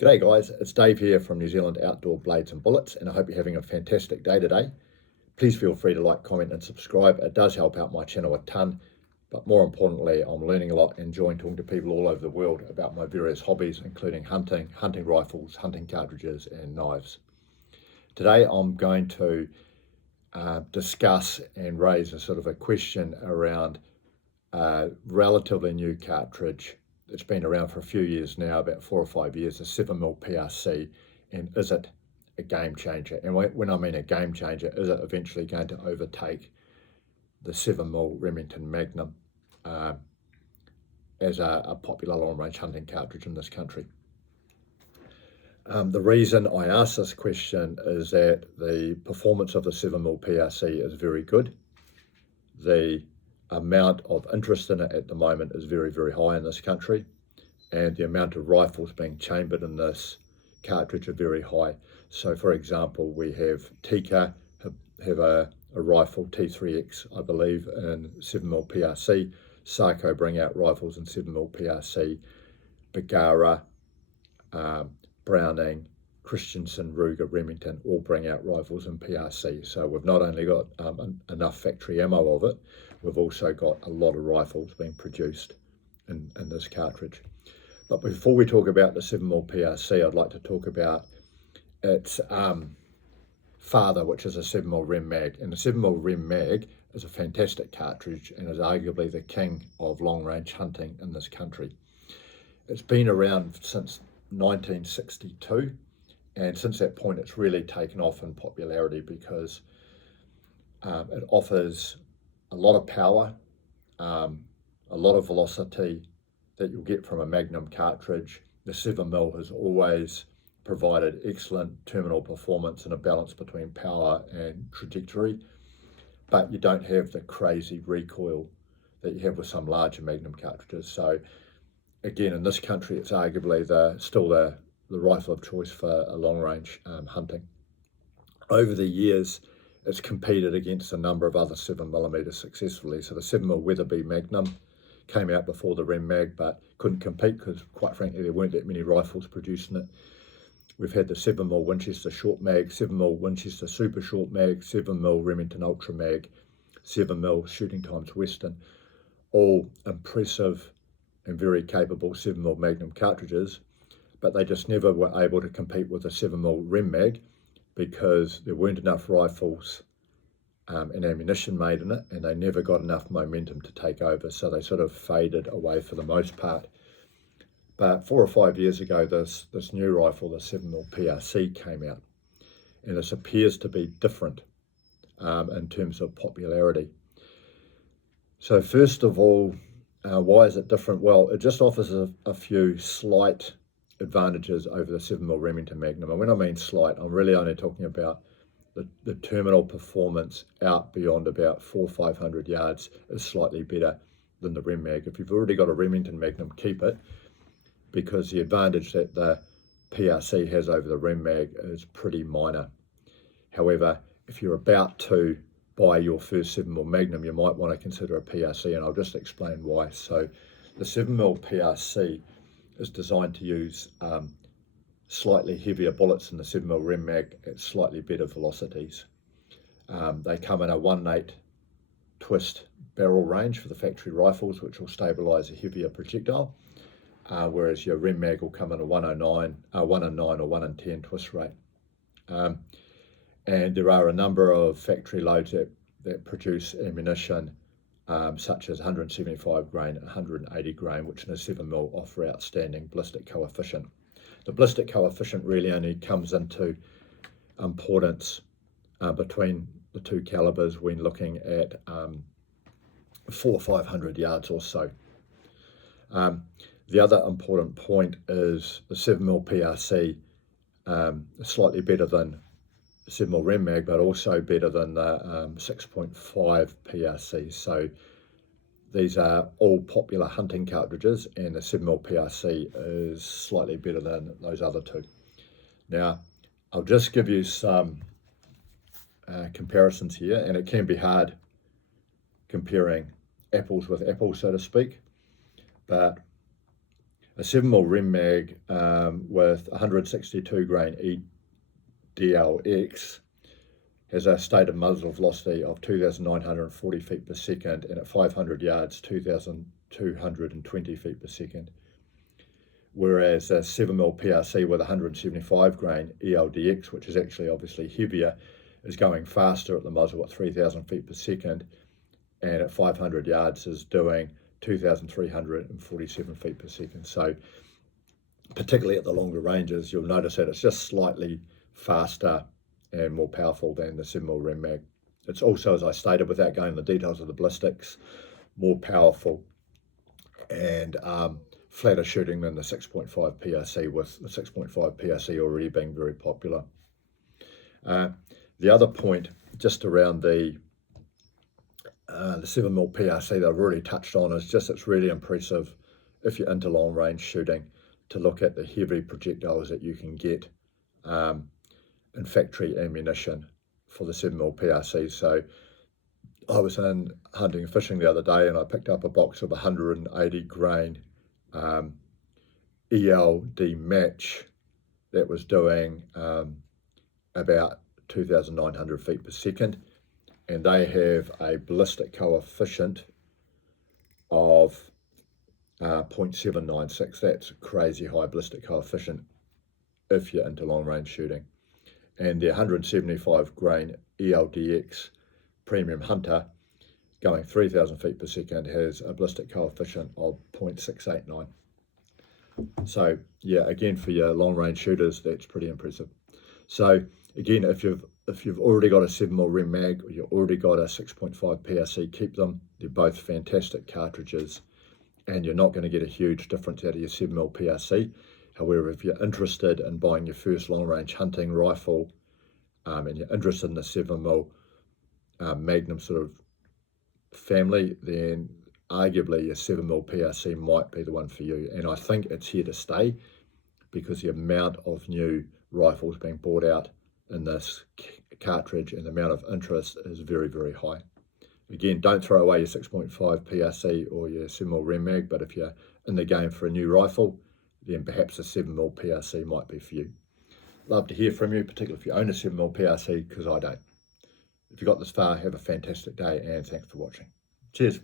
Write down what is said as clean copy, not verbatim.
G'day guys, it's Dave here from New Zealand Outdoor Blades and Bullets, and I hope you're having a fantastic day today. Please feel free to like, comment and subscribe. It does help out my channel a ton, but more importantly, I'm learning a lot and enjoying talking to people all over the world about my various hobbies, including hunting rifles, hunting cartridges and knives. Today I'm going to discuss and raise a question around a relatively new cartridge. It's been around for a few years now, about 4 or 5 years, a 7mm PRC, and is it a game changer? And when I mean a game changer, is it eventually going to overtake the 7mm Remington Magnum as a popular long-range hunting cartridge in this country? The reason I ask this question is that the performance of the 7mm PRC is very good. The amount of interest in it at the moment is very, very high in this country, and the amount of rifles being chambered in this cartridge are very high. So for example, we have Tika have a rifle, T3X, I believe, in 7mm PRC. Sarco bring out rifles in 7mm PRC. Bergara, Browning, Christensen, Ruger, Remington all bring out rifles in PRC. So we've not only got enough factory ammo of it, we've also got a lot of rifles being produced in this cartridge. But before we talk about the 7mm PRC, I'd like to talk about its father, which is a 7mm Rem Mag. And the 7mm Rem Mag is a fantastic cartridge and is arguably the king of long-range hunting in this country. It's been around since 1962, and since that point it's really taken off in popularity because it offers a lot of power, a lot of velocity that you'll get from a Magnum cartridge. The 7mm has always provided excellent terminal performance and a balance between power and trajectory, but you don't have the crazy recoil that you have with some larger Magnum cartridges. So again, in this country, it's arguably still the rifle of choice for a long-range hunting. Over the years, it's competed against a number of other 7mm successfully. So the 7mm Weatherby Magnum came out before the Rem Mag, but couldn't compete because, quite frankly, there weren't that many rifles producing it. We've had the 7mm Winchester Short Mag, 7mm Winchester Super Short Mag, 7mm Remington Ultra Mag, 7mm Shooting Times Western, all impressive and very capable 7mm Magnum cartridges, but they just never were able to compete with the 7mm Rem Mag because there weren't enough rifles and ammunition made in it, and they never got enough momentum to take over, so they sort of faded away for the most part. But 4 or 5 years ago, this new rifle, the 7mm PRC, came out, and this appears to be different in terms of popularity. So first of all, why is it different? Well, it just offers a few slight advantages over the 7mm Remington Magnum. And when I mean slight, I'm really only talking about the terminal performance out beyond about 400 or 500 yards is slightly better than the Rem Mag. If you've already got a Remington Magnum, keep it, because the advantage that the PRC has over the Rem Mag is pretty minor. However, if you're about to buy your first 7mm Magnum, you might want to consider a PRC, and I'll just explain why. So the 7mm PRC is designed to use slightly heavier bullets than the 7mm Rem Mag at slightly better velocities. They come in a 1/8 twist barrel range for the factory rifles, which will stabilize a heavier projectile, whereas your Rem Mag will come in a 109 or 1 in 10 twist rate. And there are a number of factory loads that produce ammunition such as 175 grain and 180 grain, which in a 7mm offer outstanding ballistic coefficient. The ballistic coefficient really only comes into importance between the two calibers when looking at 400 or 500 yards or so. The other important point is the 7mm PRC is slightly better than 7mm Rem Mag, but also better than the 6.5 PRC. So these are all popular hunting cartridges, and the 7mm PRC is slightly better than those other two. Now, I'll just give you some comparisons here, and it can be hard comparing apples with apples, so to speak, but A 7mm Rem Mag with 162 grain EDLX has a stated muzzle velocity of 2,940 feet per second, and at 500 yards, 2,220 feet per second. Whereas a 7mm PRC with 175 grain ELDX, which is actually obviously heavier, is going faster at the muzzle at 3,000 feet per second, and at 500 yards is doing 2,347 feet per second. So particularly at the longer ranges, you'll notice that it's just slightly faster and more powerful than the 7mm Rem Mag. It's also, as I stated, without going into the details of the ballistics, more powerful and flatter shooting than the 6.5 PRC, with the 6.5 PRC already being very popular. The other point just around the 7mm PRC that I've already touched on is just it's really impressive if you're into long range shooting to look at the heavy projectiles that you can get in factory ammunition for the 7mm PRC. So I was in hunting and fishing the other day and I picked up a box of 180 grain ELD match that was doing about 2,900 feet per second, and they have a ballistic coefficient of 0.796. That's a crazy high ballistic coefficient if you're into long range shooting. And the 175 grain ELDX Premium Hunter going 3,000 feet per second has a ballistic coefficient of 0.689. So yeah, again, for your long range shooters, that's pretty impressive. So again, if you've already got a 7mm Rem Mag or you've already got a 6.5 PRC, keep them. They're both fantastic cartridges, and you're not going to get a huge difference out of your 7mm PRC. However, if you're interested in buying your first long range hunting rifle and you're interested in the 7mm Magnum sort of family, then arguably your 7mm PRC might be the one for you. And I think it's here to stay because the amount of new rifles being bought out in this cartridge and the amount of interest is very, very high. Again, don't throw away your 6.5 PRC or your 7mm Rem Mag, but if you're in the game for a new rifle, then perhaps a 7mm PRC might be for you. Love to hear from you, particularly if you own a 7mm PRC, because I don't. If you got this far, have a fantastic day and thanks for watching. Cheers.